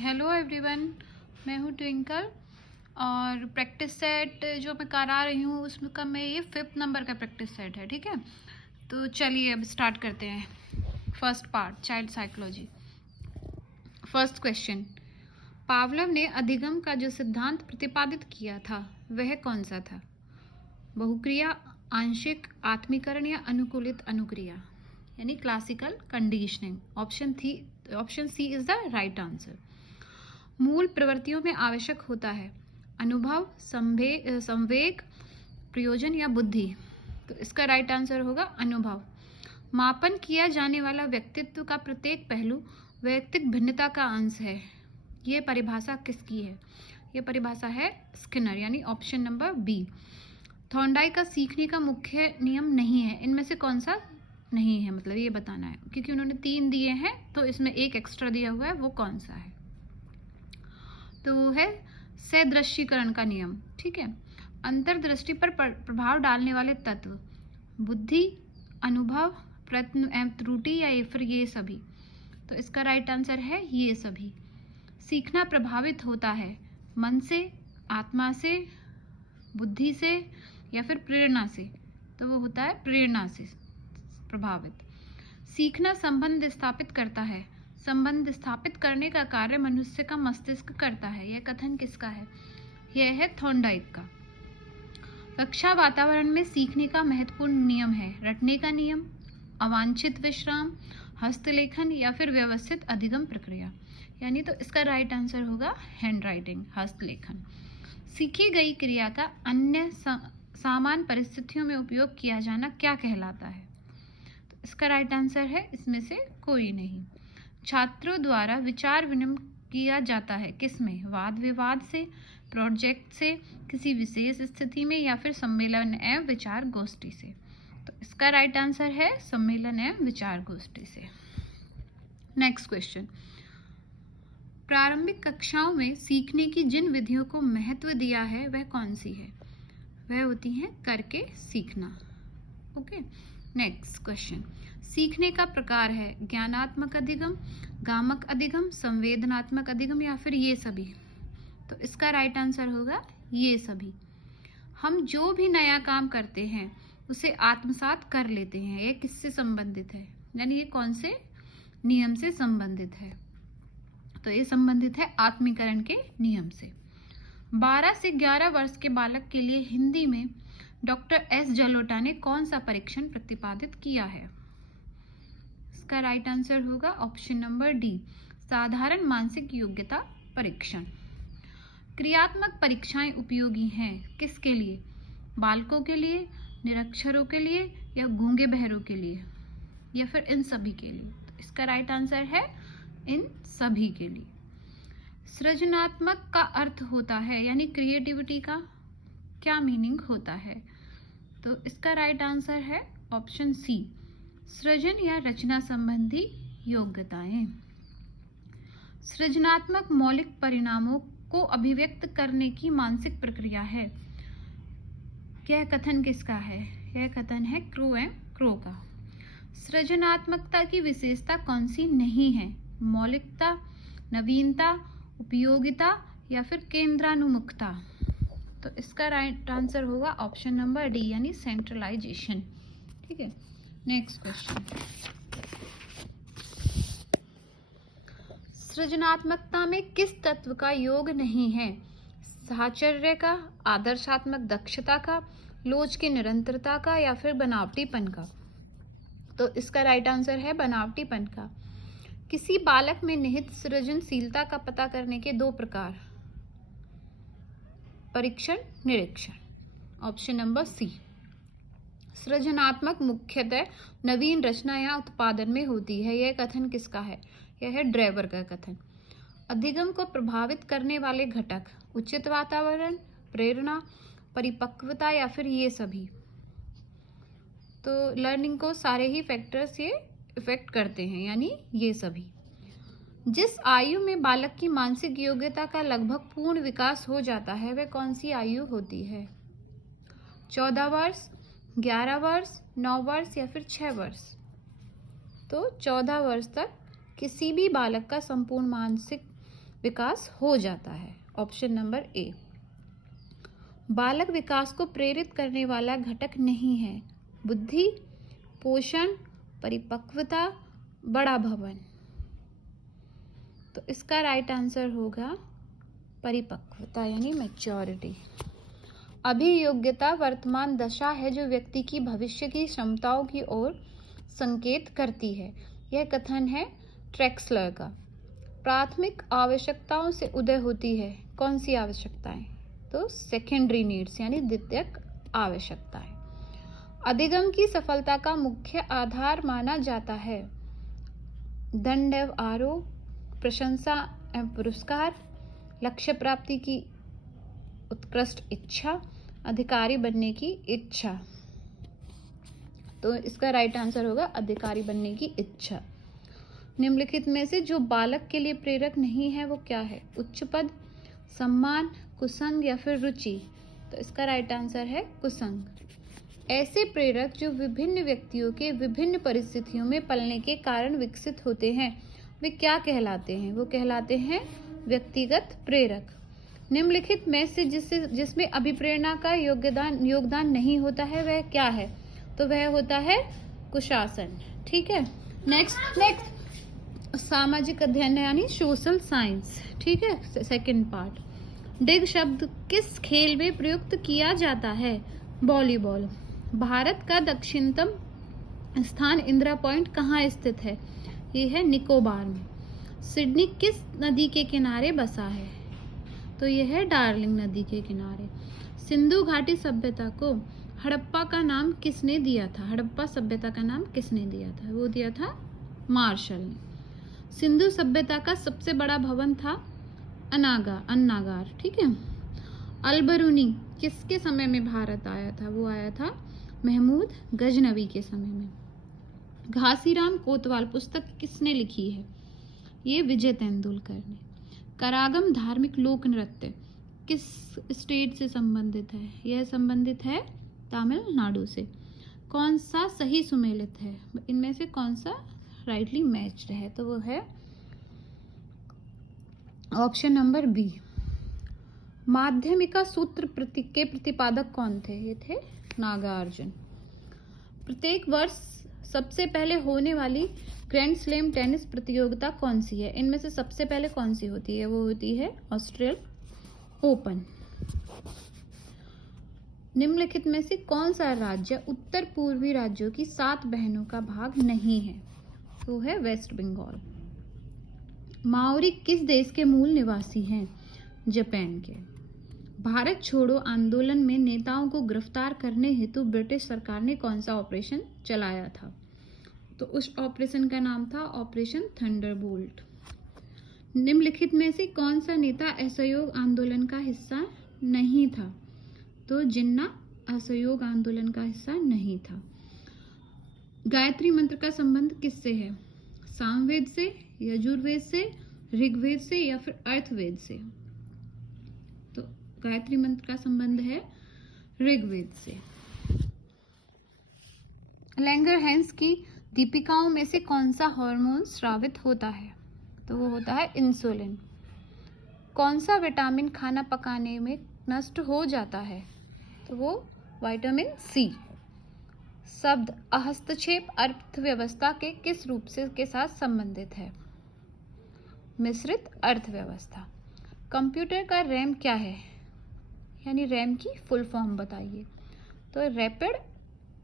Hello everyone, मैं हूँ twinkle और प्रैक्टिस सेट जो मैं करा रही हूँ उसमें का मैं ये 5th नंबर का प्रैक्टिस सेट है। ठीक है, तो चलिए अब स्टार्ट करते हैं। First part, child psychology. First question, Pavlov ने अधिगम का जो सिद्धांत प्रतिपादित किया था वह कौन सा था? बहुक्रिया, आंशिक आत्मीकरण या अनुकूलित अनुक्रिया, यानी classical conditioning. Option C is the right answer. मूल प्रवृत्तियों में आवश्यक होता है अनुभव, संवेग, प्रयोजन या बुद्धि। तो इसका राइट आंसर होगा अनुभव। मापन किया जाने वाला व्यक्तित्व का प्रत्येक पहलू वैयक्तिक भिन्नता का अंश है। ये परिभाषा किसकी है? ये परिभाषा है स्किनर, यानी ऑप्शन नंबर बी। थॉर्नडाइक का सीखने का मुख्य नियम नहीं है। इनमें से कौन सा नहीं है, मतलब ये बताना है, क्योंकि उन्होंने 3 दिए हैं तो इसमें एक एक्स्ट्रा दिया हुआ है, वो कौन सा है? तो वो है सदृशीकरण का नियम। ठीक है, अंतर्दृष्टि पर प्रभाव डालने वाले तत्व, बुद्धि, अनुभव, प्रयत्न एवं त्रुटि या फिर ये सभी। तो इसका राइट आंसर है ये सभी। सीखना प्रभावित होता है मन से, आत्मा से, बुद्धि से या फिर प्रेरणा से। तो वो होता है प्रेरणा से प्रभावित। सीखना संबंध स्थापित करता है। संबंध स्थापित करने का कार्य मनुष्य का मस्तिष्क करता है। यह कथन किसका है? यह है थॉर्नडाइक का। कक्षा वातावरण में सीखने का महत्वपूर्ण नियम है रटने का नियम, अवांछित विश्राम, हस्तलेखन या फिर व्यवस्थित अधिगम प्रक्रिया। यानी तो इसका राइट आंसर होगा हैंड राइटिंग, हस्तलेखन। सीखी गई क्रिया का अन्य सामान्य परिस्थितियों में उपयोग किया जाना क्या कहलाता है? तो इसका राइट आंसर है इसमें से कोई नहीं। छात्रों द्वारा विचार विनिमय किया जाता है किसमें? वाद विवाद से, प्रोजेक्ट से, किसी विशेष स्थिति में या फिर सम्मेलन एवं विचार गोष्ठी से। तो इसका राइट आंसर है सम्मेलन एवं विचार गोष्ठी से। नेक्स्ट क्वेश्चन, प्रारंभिक कक्षाओं में सीखने की जिन विधियों को महत्व दिया है वह कौन सी है? वह होती है करके सीखना। ओके, नेक्स्ट क्वेश्चन, सीखने का प्रकार है ज्ञानात्मक अधिगम, गामक अधिगम, संवेदनात्मक अधिगम या फिर ये सभी। तो इसका राइट आंसर होगा ये सभी। हम जो भी नया काम करते हैं उसे आत्मसात कर लेते हैं। ये किससे संबंधित है, यानी ये कौन से नियम से संबंधित है? तो ये संबंधित है आत्मीकरण के नियम से। 12 से 11 वर्ष के बालक के लिए हिंदी में डॉक्टर एस जलोटा ने कौन सा परीक्षण प्रतिपादित किया है? इसका राइट आंसर होगा ऑप्शन नंबर डी, साधारण मानसिक योग्यता परीक्षण। क्रियात्मक परीक्षाएं उपयोगी हैं किसके लिए? बालकों के लिए, निरक्षरों के लिए या गूंगे बहरों के लिए या फिर इन सभी के लिए? तो इसका राइट आंसर है इन सभी के लिए। सृजनात्मक का अर्थ होता है, यानी क्रिएटिविटी का क्या मीनिंग होता है? तो इसका राइट आंसर है ऑप्शन सी, सृजन या रचना संबंधी योग्यताएं। सृजनात्मक मौलिक परिणामों को अभिव्यक्त करने की मानसिक प्रक्रिया है। यह कथन किसका है? यह कथन है क्रो एंड क्रो का। सृजनात्मकता की विशेषता कौन सी नहीं है? मौलिकता, नवीनता, उपयोगिता या फिर केंद्रानुमुखता। तो इसका राइट आंसर होगा ऑप्शन नंबर डी, यानी सेंट्रलाइजेशन। ठीक है, नेक्स्ट क्वेश्चन, सृजनात्मकता में किस तत्व का योग नहीं है? साहचर्य का, आदर्शात्मक दक्षता का, लोच की निरंतरता का या फिर बनावटीपन का? तो इसका राइट आंसर है बनावटीपन का। किसी बालक में निहित सृजनशीलता का पता करने के 2 प्रकार, परीक्षण, निरीक्षण। Option number C. सृजनात्मक मुख्यतः नवीन रचना या उत्पादन में होती है। यह कथन किसका है? यह है ड्रेवर का कथन। अधिगम को प्रभावित करने वाले घटक, उचित वातावरण, प्रेरणा, परिपक्वता या फिर ये सभी। तो लर्निंग को सारे ही फैक्टर्स ये इफेक्ट करते हैं, यानी ये सभी। जिस आयु में बालक की मानसिक योग्यता का लगभग पूर्ण विकास हो जाता है वह कौन सी आयु होती है? 14 वर्ष, 11 वर्ष, 9 वर्ष या फिर 6 वर्ष? तो 14 वर्ष तक किसी भी बालक का संपूर्ण मानसिक विकास हो जाता है। Option number A. बालक विकास को प्रेरित करने वाला घटक नहीं है। बुद्धि, पोषण, परिपक्वता, बड़ा भवन। तो इसका राइट आंसर होगा परिपक्वता यानी मैच्योरिटी। अभियोग्यता वर्तमान दशा है जो व्यक्ति की भविष्य की क्षमताओं की ओर संकेत करती है। यह कथन है ट्रेक्सलर का। प्राथमिक आवश्यकताओं से उदय होती है। कौन सी आवश्यकताएं? तो सेकेंडरी नीड्स यानी द्वितीयक आवश्यकताएं। अधिगम की सफलता का मुख्य आधार माना जाता है दंड एवं आरोप, प्रशंसा एवं पुरस्कार, लक्ष्य प्राप्ति की उत्कृष्ट इच्छा, अधिकारी बनने की इच्छा। तो इसका राइट आंसर होगा अधिकारी बनने की इच्छा। निम्नलिखित में से जो बालक के लिए प्रेरक नहीं है वो क्या है? उच्च पद, सम्मान, कुसंग या फिर रुचि। तो इसका राइट आंसर है कुसंग। ऐसे प्रेरक जो विभिन्न व्यक्तियों के विभिन्न परिस्थितियों में पलने के कारण विकसित होते हैं वे क्या कहलाते हैं? वो कहलाते हैं व्यक्तिगत प्रेरक। निम्नलिखित में से जिसमें अभिप्रेरणा का योगदान नहीं होता है वह क्या है? तो वह होता है कुशासन। ठीक है, नेक्स्ट सामाजिक अध्ययन यानी सोशल साइंस। ठीक है, सेकंड पार्ट। डिग शब्द किस खेल में प्रयुक्त किया जाता है? वॉलीबॉल। भारत का दक्षिणतम स्थान इंदिरा पॉइंट कहाँ स्थित है? ये है निकोबार में। सिडनी किस नदी के किनारे बसा है? तो यह है डार्लिंग नदी के किनारे। सिंधु घाटी सभ्यता को हड़प्पा का नाम किसने दिया था? हड़प्पा सभ्यता का नाम किसने दिया था? वो दिया था मार्शल ने। सिंधु सभ्यता का सबसे बड़ा भवन था अन्नागार। ठीक है। अलबरूनी किसके समय में भारत आया था? वो आया था महमूद गजनवी के समय में। घासीराम कोतवाल पुस्तक किसने लिखी है? ये विजय तेंदुलकर ने। करागम धार्मिक लोक नृत्य किस स्टेट से संबंधित है? यह संबंधित है तमिलनाडु से। कौन सा सही सुमेलित है? इनमें से कौन सा राइटली मैच्ड है? तो वो है ऑप्शन नंबर बी। माध्यमिका सूत्र के प्रतिपादक कौन थे? ये थे नागार्जुन। प्रत्येक वर्ष सबसे पहले होने वाली ग्रैंड स्लैम टेनिस प्रतियोगिता कौन सी है? इनमें से सबसे पहले कौन सी होती है? वो होती है ऑस्ट्रेलियन ओपन। निम्नलिखित में से कौन सा राज्य उत्तर पूर्वी राज्यों की 7 बहनों का भाग नहीं है? वो है वेस्ट बंगाल। माओरी किस देश के मूल निवासी हैं? जापान के। भारत छोड़ो आंदोलन में नेताओं को गिरफ्तार करने हेतु ब्रिटिश सरकार ने कौन सा ऑपरेशन चलाया था? तो उस ऑपरेशन का नाम था ऑपरेशन थंडरबोल्ट। निम्नलिखित में से कौन सा नेता असहयोग आंदोलन का हिस्सा नहीं था? तो जिन्ना असहयोग आंदोलन का हिस्सा नहीं था। गायत्री मंत्र का संबंध किससे है? सामवेद से, यजुर्वेद से, ऋग्वेद से या फिर अर्थवेद से? तो गायत्री मंत्र का संबंध है ऋग्वेद से। लैंगरहैंस की दीपिकाओं में से कौन सा हार्मोन स्रावित होता है? तो वो होता है इंसुलिन। कौन सा विटामिन खाना पकाने में नष्ट हो जाता है? तो वो विटामिन सी। शब्द हस्तक्षेप अर्थव्यवस्था के किस रूप से के साथ संबंधित है? मिश्रित अर्थव्यवस्था। कंप्यूटर का रैम क्या है? यानी रैम की फुल फॉर्म बताइए। तो रैपिड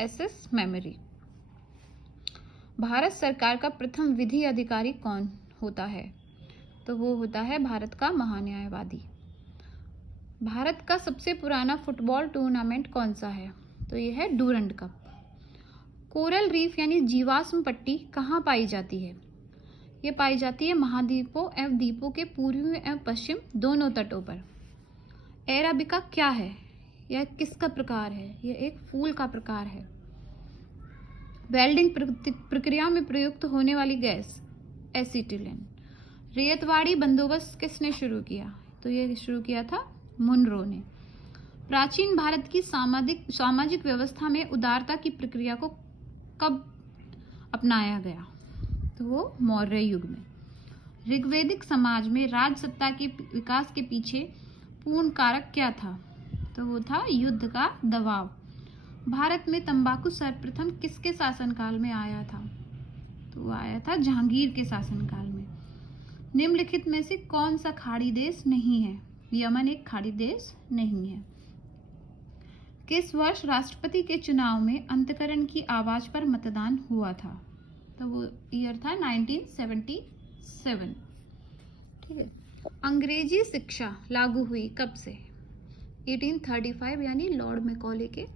एक्सेस मेमोरी। भारत सरकार का प्रथम विधि अधिकारी कौन होता है? तो वो होता है भारत का महान्यायवादी। भारत का सबसे पुराना फुटबॉल टूर्नामेंट कौन सा है? तो ये है डूरंड कप। कोरल रीफ यानी जीवाश्म पट्टी कहाँ पाई जाती है? ये पाई जाती है महाद्वीपों एवं द्वीपों के पूर्वी एवं पश्चिम दोनों तटों पर। एराबिका क्या है? यह किसका प्रकार है? यह एक फूल का प्रकार है। वेल्डिंग प्रक्रिया में प्रयुक्त होने वाली गैस एसीटिलीन। रेतवाड़ी बंदोबस्त किसने शुरू किया? तो ये शुरू किया था मुनरो ने। प्राचीन भारत की सामाजिक व्यवस्था में उदारता की प्रक्रिया को कब अपनाया गया? तो वो मौर्य युग में। ऋग्वैदिक समाज में राजसत्ता के विकास के पीछे पूर्ण कारक क्या था? तो वो था युद्ध का दबाव। भारत में तंबाकू सर्वप्रथम किसके शासनकाल में आया था? तो वो आया था जहांगीर के शासनकाल में। निम्नलिखित में से कौन सा खाड़ी देश नहीं है? यमन एक खाड़ी देश नहीं है। किस वर्ष राष्ट्रपति के चुनाव में अंतकरण की आवाज पर मतदान हुआ था? तो वो ईयर था 1977। ठीक है। अंग्रेजी शिक्षा लागू हुई कब से? 1835 यानी लॉर्ड मैकॉले के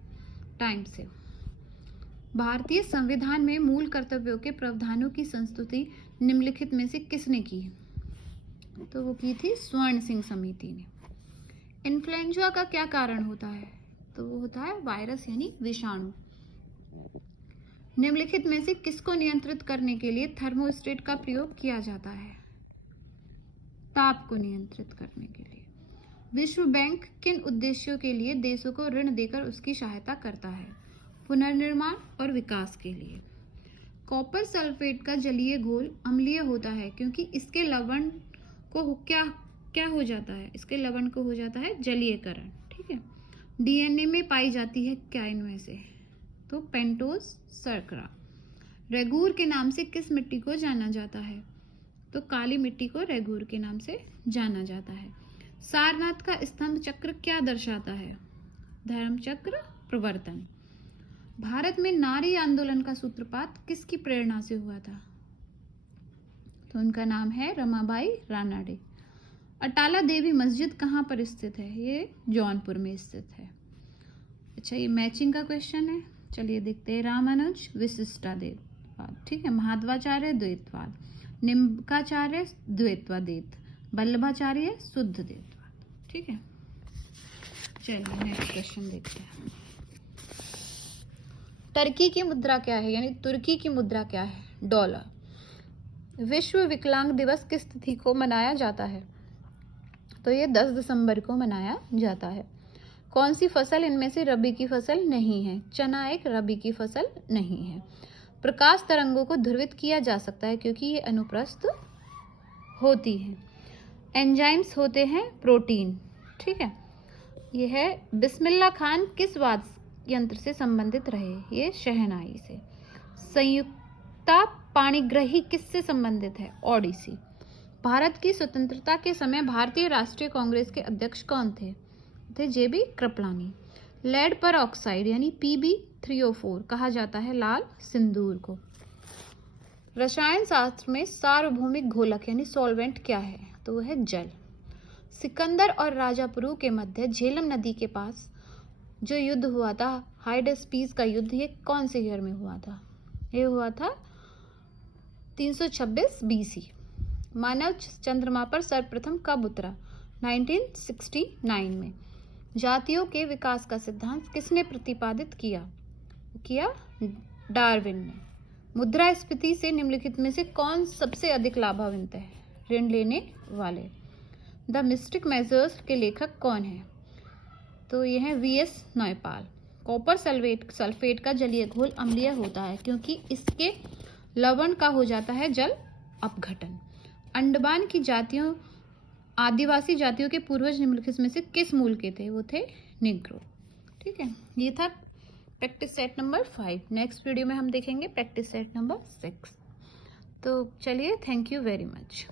टाइम से। भारतीय संविधान में मूल कर्तव्यों के प्रावधानों की संस्तुति निम्नलिखित में से किसने की? तो वो की थी स्वर्ण सिंह समिति ने। इन्फ्लुएंजा का क्या कारण होता है? तो वो होता है वायरस यानी विषाणु। निम्नलिखित में से किसको नियंत्रित करने के लिए थर्मोस्टेट का प्रयोग किया जाता है? ताप को नियंत्रित करने के लिए। विश्व बैंक किन उद्देश्यों के लिए देशों को ऋण देकर उसकी सहायता करता है? पुनर्निर्माण और विकास के लिए। कॉपर सल्फेट का जलीय घोल अम्लीय होता है क्योंकि इसके लवण को क्या हो जाता है? इसके लवण को हो जाता है जलीयकरण। ठीक है। डीएनए में पाई जाती है क्या इनमें से? तो पेंटोज शर्करा। रेगूर के नाम से किस मिट्टी को जाना जाता है? तो काली मिट्टी को रेगूर के नाम से जाना जाता है। सारनाथ का स्तंभ चक्र क्या दर्शाता है? धर्म चक्र प्रवर्तन। भारत में नारी आंदोलन का सूत्रपात किसकी प्रेरणा से हुआ था? तो उनका नाम है रमाबाई रानाडे। अटाला देवी मस्जिद कहाँ पर स्थित है? ये जौनपुर में स्थित है। अच्छा, ये मैचिंग का क्वेश्चन है। चलिए देखते हैं। रामानुज विशिष्टाद्वैतवाद। ठीक है। महाद्वाचार्य द्वैतवाद। निम्बाचार्य द्वैतवाद। वल्लभाचार्य शुद्ध द्वैतवाद। ठीक है। चलिए नेक्स्ट क्वेश्चन देखते हैं। टर्की की मुद्रा क्या है? यानी तुर्की की मुद्रा क्या है? डॉलर। विश्व विकलांग दिवस किस तिथि को मनाया जाता है? तो ये 10 दिसंबर को मनाया जाता है। कौन सी फसल इनमें से रबी की फसल नहीं है? चना एक रबी की फसल नहीं है। प्रकाश तरंगों को ध्रुवित किया जा सकता है क्योंकि ये अनुप्रस्थ होती है। एंजाइम्स होते हैं प्रोटीन। ठीक है। ये है बिस्मिल्लाह खान किस वाद्य यंत्र से संबंधित रहे? ये शहनाई से। संयुक्ता पाणिग्रही किससे संबंधित है? ओडिसी। भारत की स्वतंत्रता के समय भारतीय राष्ट्रीय कांग्रेस के अध्यक्ष कौन थे? जेबी कृपलानी। लेड पर ऑक्साइड यानी Pb3O4 कहा जाता है लाल सिंदूर को। रसायन शास्त्र में सार्वभौमिक घोलक यानी सॉल्वेंट क्या है? तो वह है जल। सिकंदर और राजापुरु के मध्य झेलम नदी के पास जो युद्ध हुआ था, हाइडेस्पीस का युद्ध, ये कौन से ईयर में हुआ था? ये हुआ था 326 BC। मानव चंद्रमा पर सर्वप्रथम कब उतरा? 1969 में। जातियों के विकास का सिद्धांत किसने प्रतिपादित किया? डार्विन ने। मुद्रास्फीति से निम्नलिखित में से कौन सबसे अधिक लाभान्वित है? ऋण लेने वाले। द मिस्टिक मेजर्स के लेखक कौन है? तो ये है VS नौपाल। कॉपर सल्फेट का जलीय घोल अम्लीय होता है क्योंकि इसके लवण का हो जाता है जल अपघटन। अंडमान की जातियों आदिवासी जातियों के पूर्वज निम्नलिखित में से किस मूल के थे? वो थे निग्रो। ठीक है। ये था practice set number 5। Next video में हम देखेंगे प्रैक्टिस सेट नंबर 6। तो चलिए, थैंक यू वेरी मच।